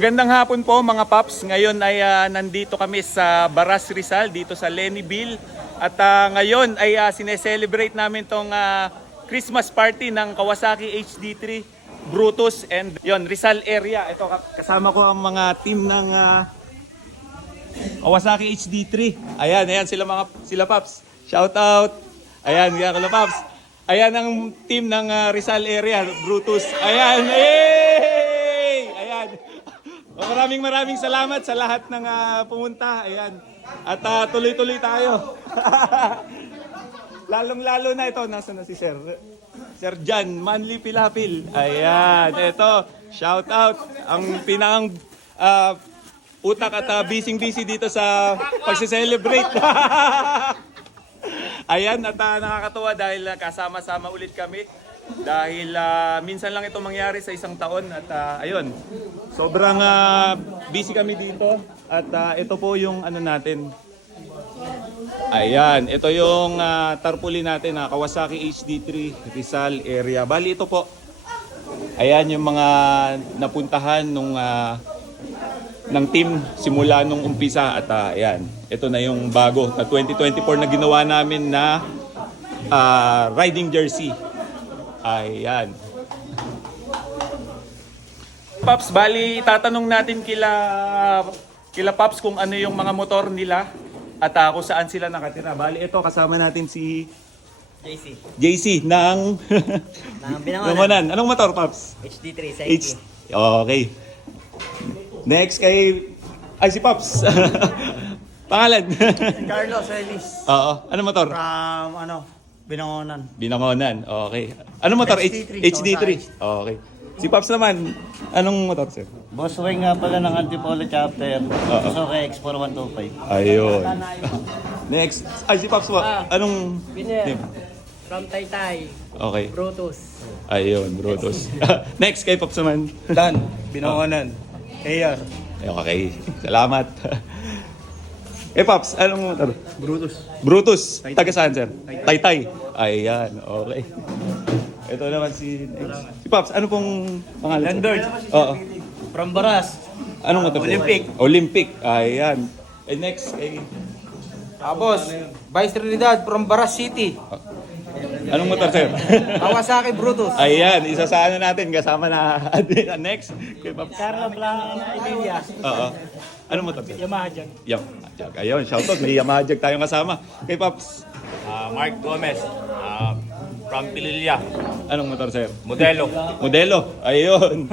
Magandang hapon po mga paps. Ngayon ay nandito kami sa Baras Rizal, dito sa Lennyville. At ngayon ay sineselebrate namin tong Christmas party ng Kawasaki HD3 Brutus and yon Rizal area. Ito kasama ko ang mga team ng Kawasaki HD3. Ayan sila paps. Shout out. Ayan, sila paps. Ayan ang team ng Rizal area, Brutus. Ayan. Hey! Ayan. Maraming salamat sa lahat ng pumunta. Ayan. At tuloy-tuloy tayo. Lalong-lalo na ito. Nasaan na si Sir? Sir Jan Manly Pilapil. Ayan. Ito. Shout out. Ang pinang utak at busy dito sa pagse-celebrate. Ayan. At nakakatuwa dahil kasama-sama ulit kami. Dahil minsan lang ito mangyari sa isang taon at ayun, sobrang busy kami dito at ito po yung ano natin. Ayan, ito yung tarpaulin natin na Kawasaki HD3 Rizal area. Bali ito po. Ayan yung mga napuntahan nung ng team simula nung umpisa at ayan, ito na yung bago na 2024 na ginawa namin na riding jersey. Ayan. Paps, bali tatanong natin kila Paps kung ano yung mga motor nila at kung saan sila nakatira. Bali ito kasama natin si JC ng Binangonan. Anong motor, Paps? HD3 sa HD. Okay. Next kay si Paps. Pangalan? Carlos Ellis. Oo. Anong motor? From Binangonan. Okay. Anong motor? HD3. Okay. Si Paps naman, anong motor, sir? Boss Wing nga pala ng Antipolo chapter. Suzuki X4125. Ayun. Next. Si Paps po. Anong team? From Taytay, Okay. Brutus. Ayun, Brutus. Next kay Paps naman. Dan, Binangonan. AR. Okay. Salamat. Paps, anong motor? Brutus. Taga saan, sir? Taytay. Ayan, okay. Ito naman si Paps, ano pong pangalan? Landberg. Oo. From Baras. Anong motor? Olympic. Ayan. Next kay Boss, Vice Trinidad from Baras City. anong motor, sir? Kawasaki Brutus. Ayan, isa sa ano natin kasama na next kay Paps. Carlo Blanc Emilia. Oo. Anong motor, sir? Yamaha dyan. Jag. Ayun, shoutout. May Yamaha Jag tayong kasama. Kay Paps. Mark Gomez, from Pililla, Anong motor, sir? Modelo. Modelo. Ayun.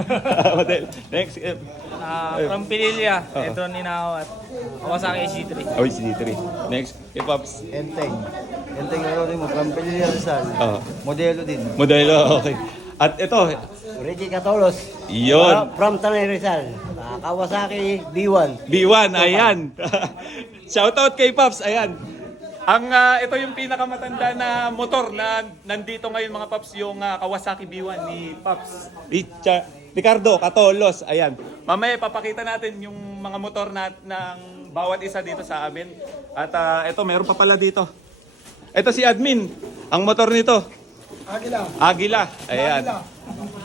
Modelo. Next. From Pililla, ito Ninao at Kawasaki HD3. CD3. Next. Kay Paps. Enteng na rin mo. From Pililla Rizal. Oo. Modelo din. Modelo. Okay. At ito. Ricky Catolos. Yun. From Tanay Rizal. Kawasaki B1. B1. Ayan. Shoutout kay Paps. Ayan. Ito yung pinakamatanda na motor na nandito ngayon mga Paps, yung Kawasaki B1 ni Paps Ricardo Catolos. Ayan. Mamaya papakita natin yung mga motor ng bawat isa dito sa amin. At ito, meron pa pala dito. Ito si Admin. Ang motor nito. Agila. Ayan.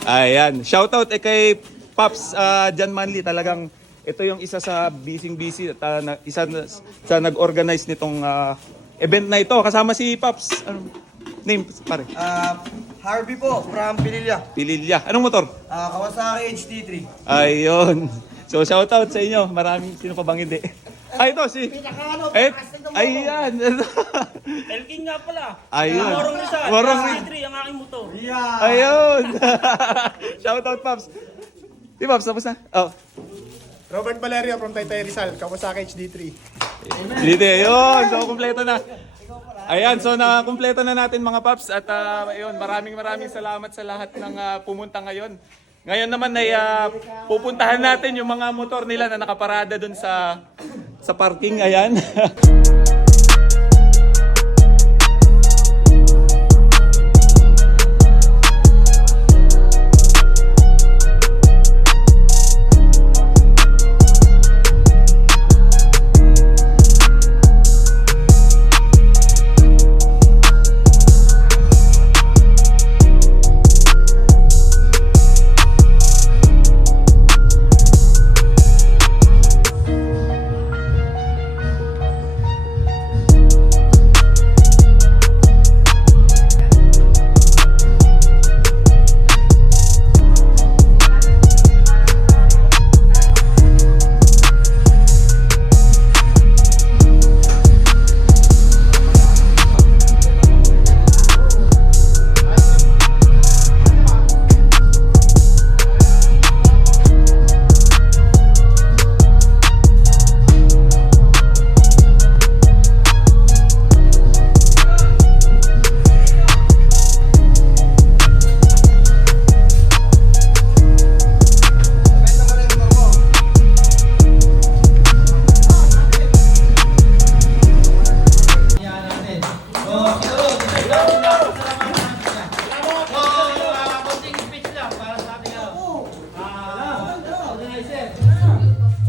Ayan. Shoutout kay Paps Jan Manly. Talagang ito yung isa sa busy at isa sa nag-organize nitong event na ito. Kasama si Paps. Name, pare? Harvey po, from Pililla. Pililya. Anong motor? Kawasaki HD3. Ayun. So, shoutout sa inyo. Maraming, sino pa bang hindi? Ito si... Ayan. Elking nga pala. Ayun. Morong Rizal. Morong HD3 ang aking motor. Ayun. Shoutout, Paps. Di, Paps, tapos na? Oh. Robert Valerio from Taytay Rizal, Kawasaki HD3. Dito, yun. So, kumpleto na. Ayan, so na-kumpleto na natin mga Paps. At ayun, maraming salamat sa lahat ng pumunta ngayon. Ngayon naman ay pupuntahan natin yung mga motor nila na nakaparada dun sa parking. Ayan.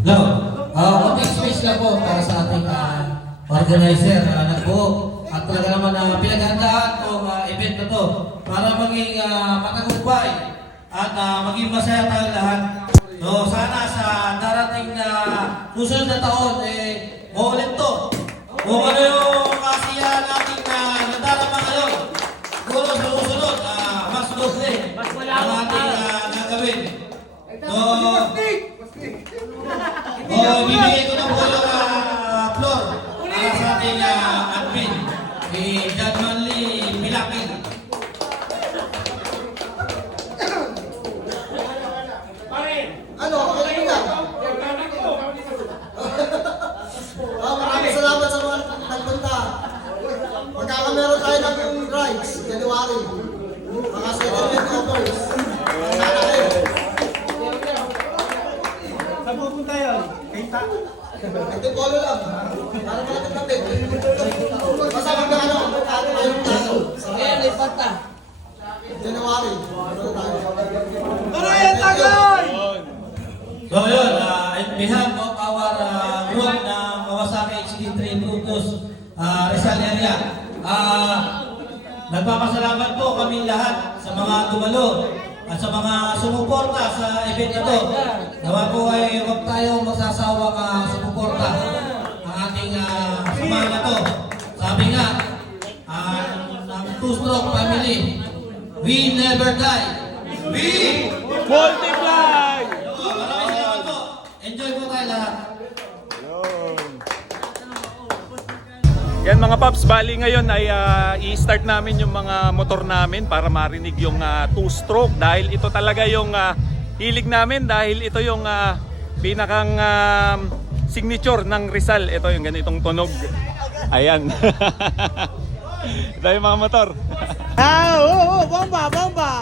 No. Konting space lang po para sa ating organizer na nagbuo. At talaga naman pinaghandaan itong event na to para maging matagumpay at maging masaya tayong lahat. So sana sa darating na susunod na taon, maulit to. Kung ano yung kasiyahan natin na nadarama ngayon, siguro sa susunod, mas doble ang ating gagawin. So, bibigay ko na po yung floor para sa ating admin, John Manley Milakin. Maraming salamat sa mga nagpunta. Magkakameron tayo ng rides, January. Mga settlement offers. Sana kayo. Saan pupunta yun? Kita. Antipolo lang. Para malapit-lapit. Basta magkano, magkano tayo ng plano. Ayan, lipat na. January. Ano tayo? So yun, in behalf of our group na Kawasaki HD3 Brutus Rizal area, nagpapasalamat po kami lahat sa mga dumalo at sa mga sumuporta sa event ito. Nawa po ay huwag tayo magsasawang sumuporta ang ating samahan na to. Sabi nga, ng two-stroke family, we never die. We Multiply! Maraming salamat po. Enjoy po tayo lahat. Yan mga Paps, bali ngayon ay i-start namin yung mga motor namin para marinig yung two-stroke dahil ito talaga yung hilig namin dahil ito yung pinakang signature ng Rizal. Ito yung ganitong tunog. Ayan. Ito yung mga motor. Bomba, bomba!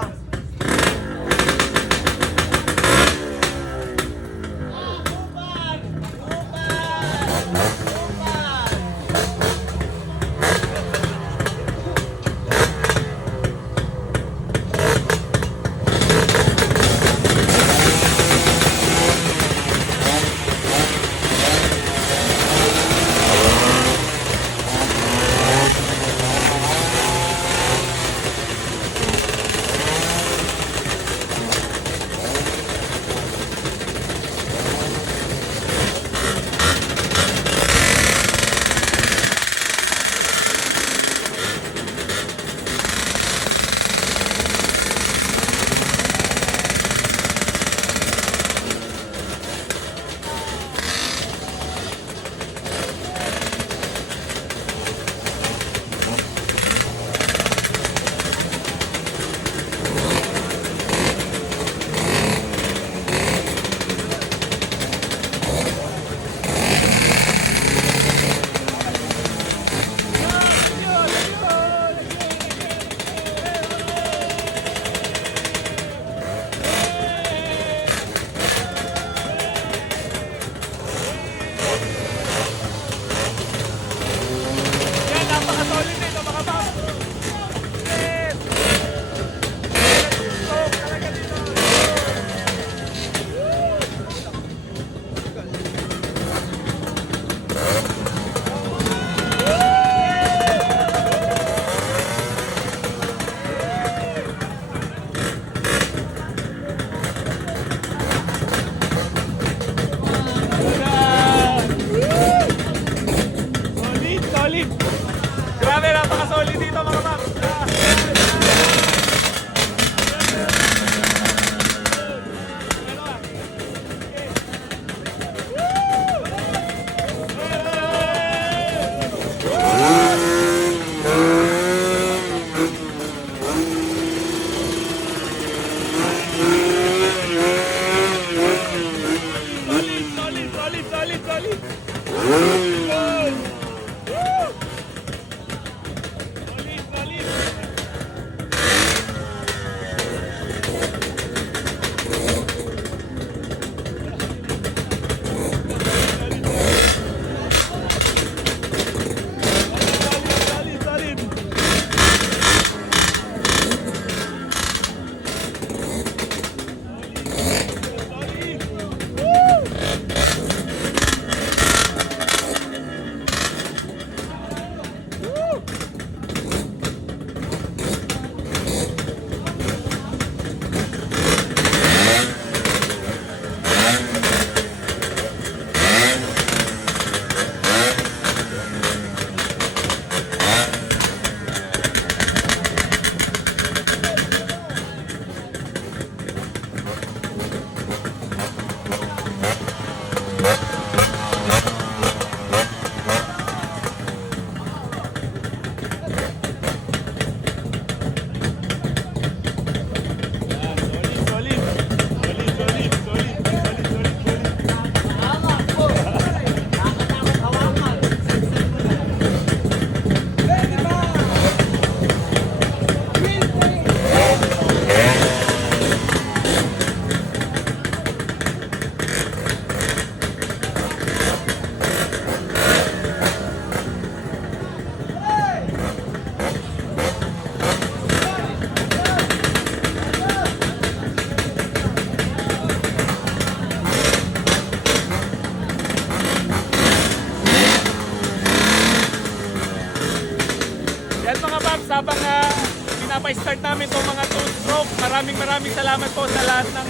ma-start namin itong mga 2-stroke. Maraming salamat po sa lahat ng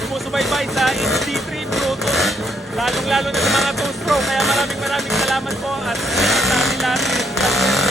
sumusubaybay sa HD3 Bluetooth. Lalong-lalo na sa mga 2-stroke. Kaya maraming salamat po at sa amin lahat.